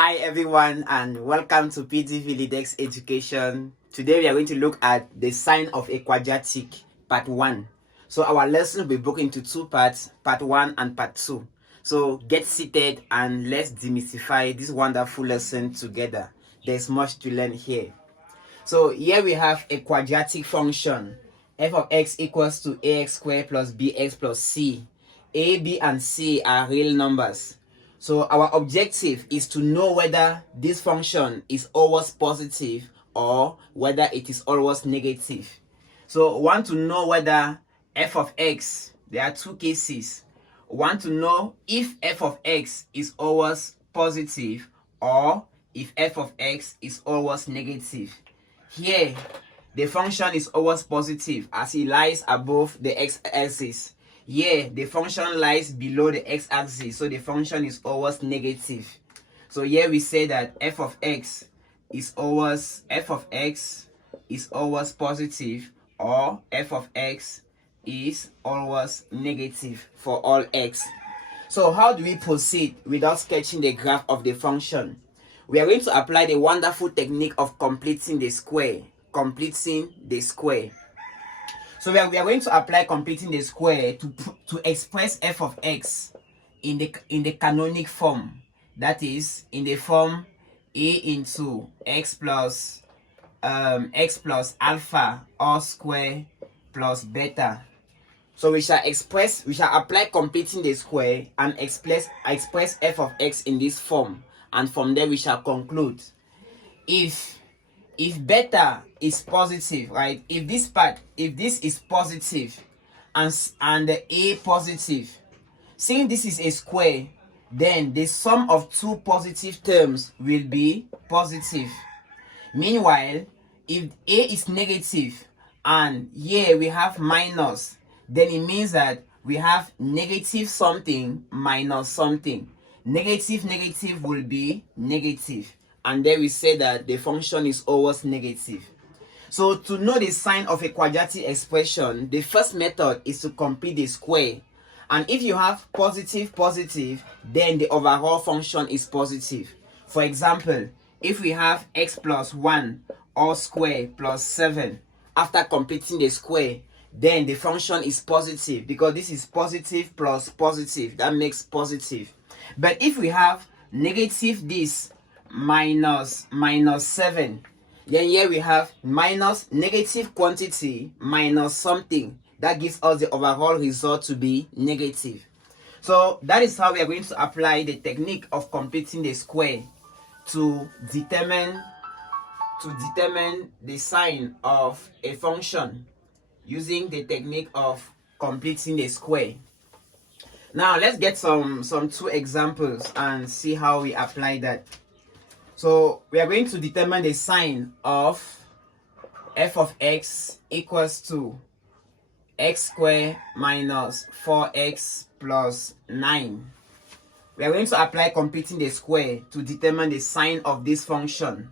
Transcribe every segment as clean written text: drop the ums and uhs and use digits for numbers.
Hi everyone and welcome to PDV Lidex Education. Today we are going to look at the sign of a quadratic, part 1. So our lesson will be broken into two parts, part 1 and part 2. So get seated and let's demystify this wonderful lesson together. There's much to learn here. So here we have a quadratic function. F of x equals to ax squared plus bx plus c. A, b and c are real numbers. So our objective is to know whether this function is always positive or whether it is always negative. So want to know whether f of x, there are two cases. Want to know if f of x is always positive or if f of x is always negative. Here, the function is always positive as it lies above the x-axis. Here, the function lies below the x-axis, so the function is always negative. So here we say that f of x is always positive or f of x is always negative for all x. So how do we proceed without sketching the graph of the function? We are going to apply the wonderful technique of completing the square. So we are going to apply completing the square to express f of x in the canonic form. That is, in the form a into x plus alpha all square plus beta. So we shall apply completing the square and express f of x in this form, and from there we shall conclude. If beta is positive, right? If this is positive and the a positive, since this is a square, then the sum of two positive terms will be positive. Meanwhile, if a is negative and here we have minus, then it means that we have negative something minus something. Negative will be negative. And then we say that the function is always negative. So to know the sign of a quadratic expression, the first method is to complete the square. And if you have positive, then the overall function is positive. For example, if we have x plus 1 all square plus 7, after completing the square, then the function is positive because this is positive plus positive. That makes positive. But if we have negative this minus 7, then here we have minus negative quantity minus something. That gives us the overall result to be negative. So that is how we are going to apply the technique of completing the square to determine the sign of a function using the technique of completing the square. Now let's get some two examples and see how we apply that. So we are going to determine the sign of f of x equals to x squared minus 4x plus 9. We are going to apply completing the square to determine the sign of this function.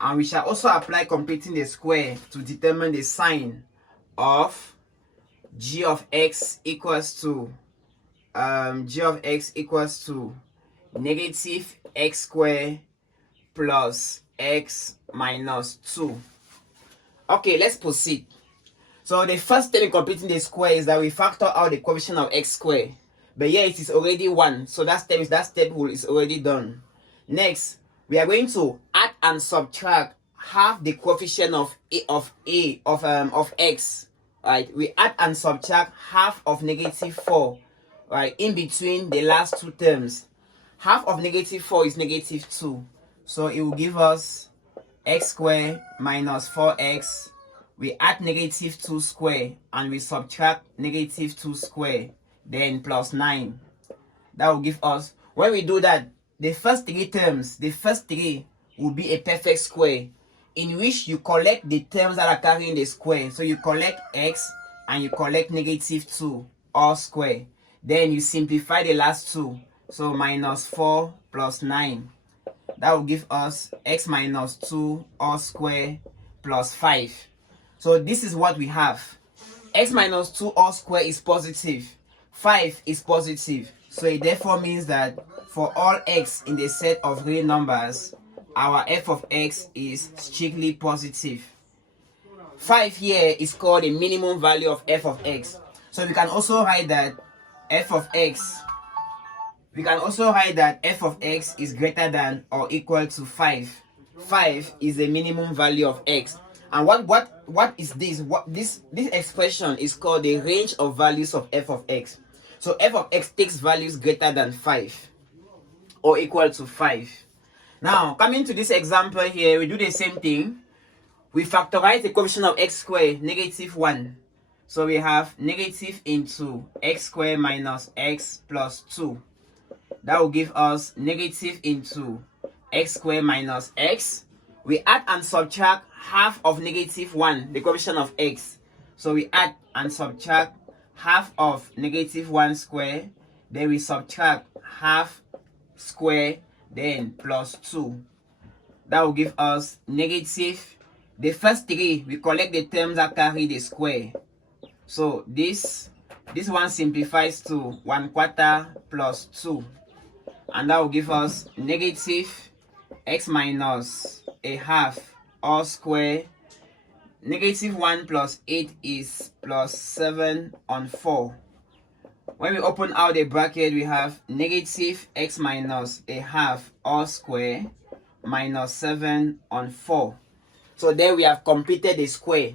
And we shall also apply completing the square to determine the sign of g of x equals to negative x squared plus x minus 2. Okay, let's proceed. So the first step in completing the square is that we factor out the coefficient of x squared. But here it is already 1, so that step is already done. Next, we are going to add and subtract half the coefficient of x. Right? We add and subtract half of negative 4, right, in between the last two terms. Half of negative 4 is negative 2. So it will give us x squared minus 4x. We add negative 2 squared and we subtract negative 2 squared, then plus 9. That will give us, when we do that, the first three will be a perfect square in which you collect the terms that are carrying the square. So you collect x and you collect negative 2 all square. Then you simplify the last two. So minus 4 plus 9. That will give us x minus 2 all square plus 5. So this is what we have. X minus 2 all square is positive. 5 is positive. So it therefore means that for all x in the set of real numbers, our f of x is strictly positive. 5 here is called the minimum value of f of x. So we can also write that f of x is greater than or equal to 5. 5 is the minimum value of x. And what is this? This expression is called the range of values of f of x. So f of x takes values greater than 5 or equal to 5. Now, coming to this example here, we do the same thing. We factorize the coefficient of x squared, -1. So we have negative into x squared minus x plus 2. That will give us negative into x squared minus x. We add and subtract half of -1, the coefficient of x. So we add and subtract half of -1 square. Then we subtract half square, then plus 2. That will give us negative. The first 3, we collect the terms that carry the square. So this one simplifies to 1/4 plus 2. And that will give us negative x minus a half all square. -1 plus 8 is plus 7 on 4. When we open out the bracket, we have negative x minus a half all square minus 7 on 4. So there we have completed the square.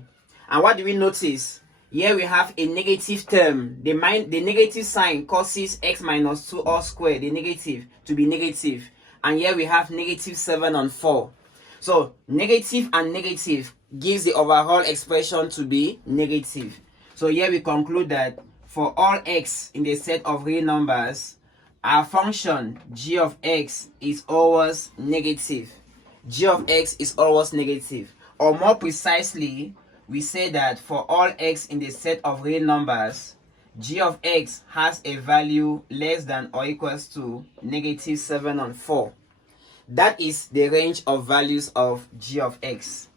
And what do we notice? Here we have a negative term. The negative sign causes x minus 2 all square, the negative, to be negative. And here we have -7 on 4. So negative and negative gives the overall expression to be negative. So here we conclude that for all x in the set of real numbers, our function g of x is always negative. G of x is always negative. Or more precisely, we say that for all x in the set of real numbers, g of x has a value less than or equals to -7 on 4. That is the range of values of g of x.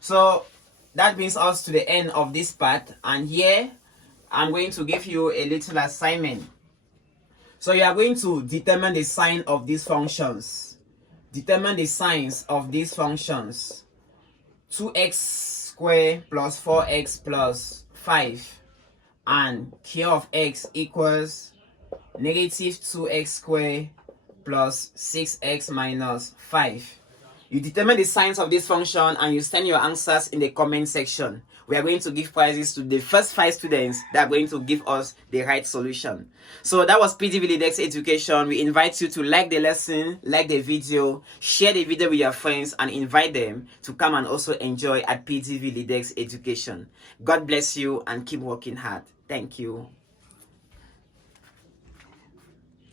So that brings us to the end of this part, and here I'm going to give you a little assignment. So you are going to determine the sign of these functions. Determine the signs of these functions. 2x squared plus 4x plus 5 and q of x equals -2x squared plus 6x minus 5. You determine the signs of this function and you send your answers in the comment section. We are going to give prizes to the first 5 students that are going to give us the right solution. So that was PGV Lidex Education. We invite you to like the lesson, like the video, share the video with your friends, and invite them to come and also enjoy at PGV Lidex Education. God bless you and keep working hard. Thank you.